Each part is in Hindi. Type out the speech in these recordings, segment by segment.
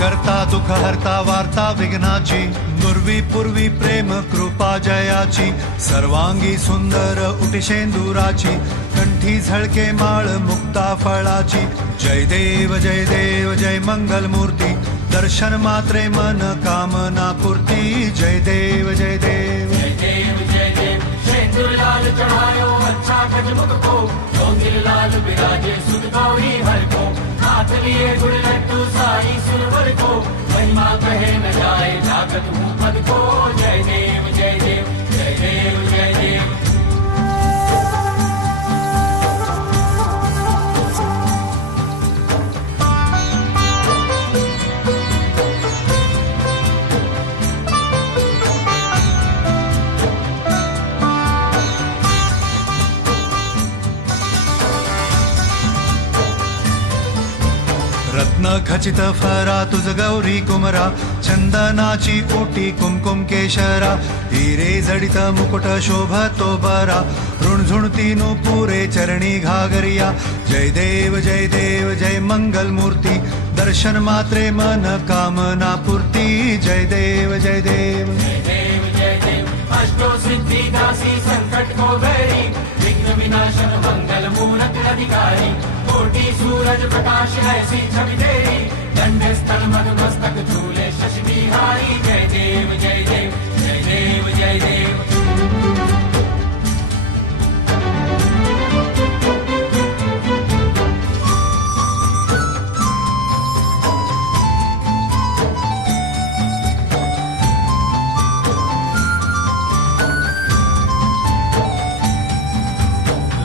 करता दुःख हरता वार्ता विघ्नाची, नुर्वी पूर्वी प्रेम कृपा जयाची, सर्वांगी सुंदर उटिशेंदुराची, कंठी झळके माळ मुक्ता फळाची. जय देव जय मंगल मूर्ती, दर्शन मात्रे मन कामना पूर्ती. जय देव जय देव शेंदूर लाल चढ़ायो अच्छा गजमुख को, चौंगिल लाल विराजे सुध गौरी हर को, हाथ लिए गुड़ लड्डू साई सुरवर को, महिमा कहे न जाए जागत हूँ पद को. जय देव जय देव जय देव जय देव. रत्न खचित फरा तुझ गौरी कुमरा, चंदनाची ओटी कुमकुम केशरा, हिरे जडित मुकुट शोभतो बरा, ऋणझुणती पुरे चरणी घागरिया. जय देव जय मंगल मूर्ती, दर्शन मात्रे मन कामना पूर्ती. जय देव जय देव जय देव जय देव. अष्टो सिद्धि दासी संकट को बैरी, विघ्न विनाशन मंगल मूरत अधिकारी, कोटि सूरज प्रकाश ऐसी छवि तेरी, दंड स्थल मद मस्तक झूले शशि बिहारी. जय देव जय देव जय देव जय देव.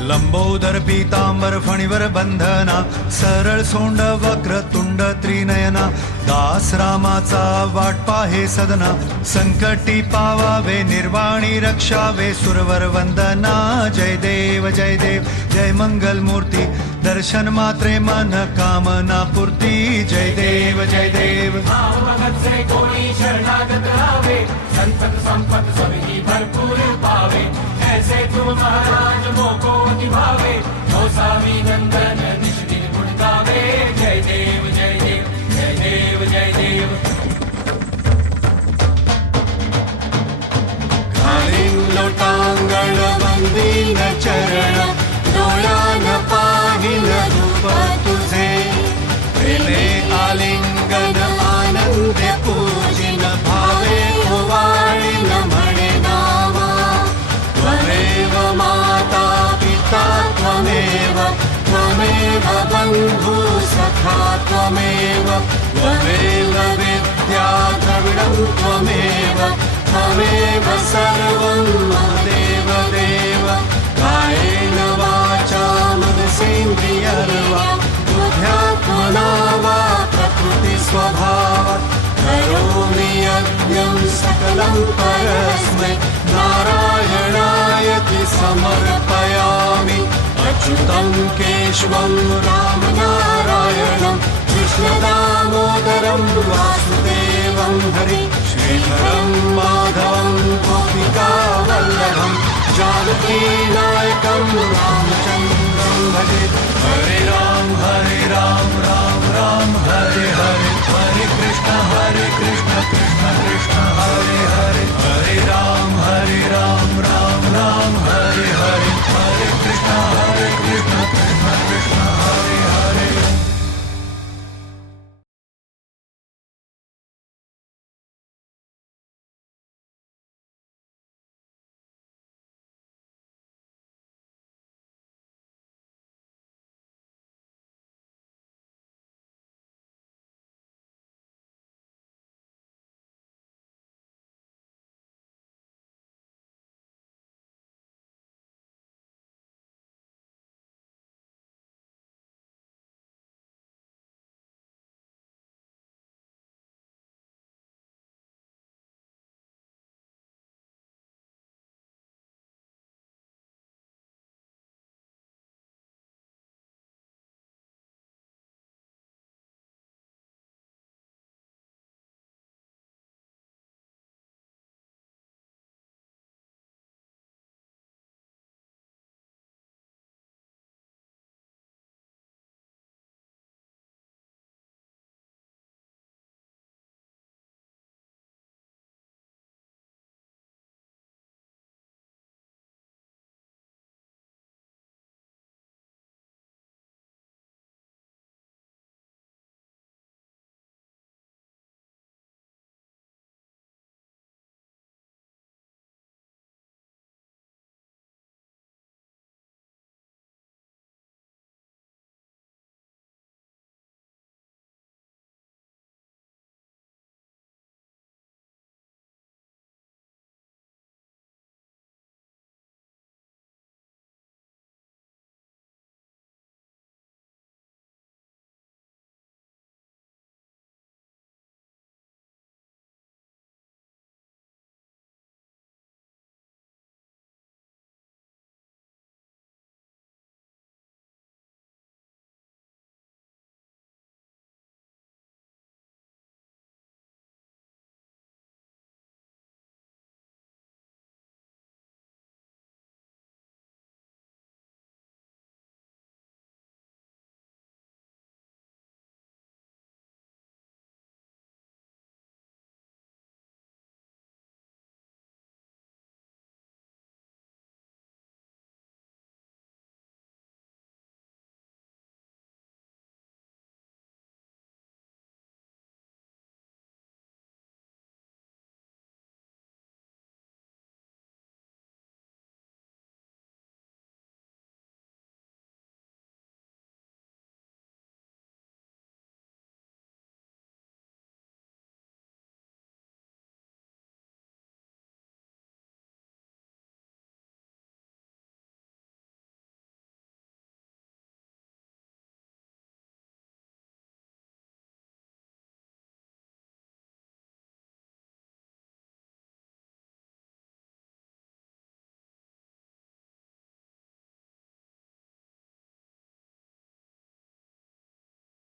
लंबोदर पीतांबर फणीवर बंधना, सरळ सोंड वक्र तुंड त्रिनयना, दास रामाचा वाट पाहे सदना, संकटी पावावे निर्वाणी रक्षावे सुरवर वंदना. जय देव जय मंगल मूर्ती, दर्शन मात्रे मन कामना पूर्ती. जय देव जय देव. भाव भगत से कोई शरणागत आवे, संतत संपत सभी भरपूर पावे, ऐसे तुम महाराज मोको भावे, गौसावी नंदन निश दिन गुण गावे. जय देव जय देव जय देव जय देव. घालीन लोटांगण वंदीन चरण, डोळ्यान पाहिन रूप तुझे, प्रेमे आलिंगन आनंद पूजिन, भावे ओवाळीन म्हणे नामा. त्वमेव माता पिता त्वमेव, त्वमेव बंधु सखा त्वमेव, त्वमेव विद्या द्रविणं त्वमेव, त्वमेव सर्वं देव देव. कायेन वाचा मनसेन्द्रियर्वा, बुद्ध्यात्मना वा प्रकृति स्वभावात्, करोमि यज्ञं सकलं परस्मै, नारायणायति समर्पयामि. अच्युतं केशवं रामनारायणं, कृष्णदामोदरं वासुदेवं हरि, श्रीधरं माधवं गोपिकावल्लभं, जानकीनायकं